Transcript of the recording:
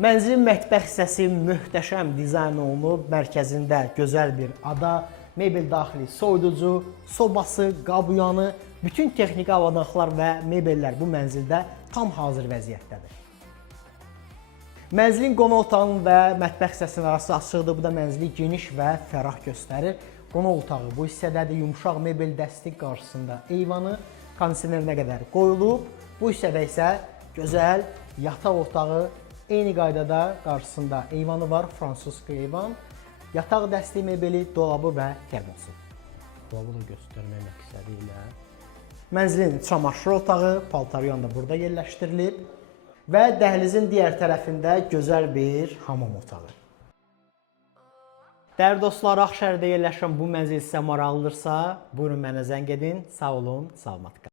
Mənzilin mətbəx hissəsi möhtəşəm dizayn olunub. Mərkəzində gözəl bir ada, mebel daxili soyuducu, sobası, qabıyanı, bütün texniki avadanlıqlar və mebellər bu mənzildə tam hazır vəziyyətdədir. Mənzilin qonaq otağının və mətbəx hissəsinin arası açıqdır. Bu da mənzili geniş və fərah göstərir. Qonaq otağı bu hissədədir. Yumşaq mebel dəsti qarşısında eyvanı, kondisionerinə qədər qoyulub. Bu hissədə isə gözəl yataq otağı, eyni qaydada qarşısında eyvanı var, fransız eyvan. Yataq dəsti mebeli, dolabı və termosu. Dolabı da göstərmək məqsədi ilə. Mənzilin çamaşır otağı, paltaryan da burada yerləşdirilib. Və dəhlizin digər tərəfində gözəl bir hamam otağı. Dəyərli dostlar, Ağşəhərdə yerləşən bu mənzil sizə maraqlıdırsa, buyurun mənə zəng edin. Sağ olun, salamat qalın.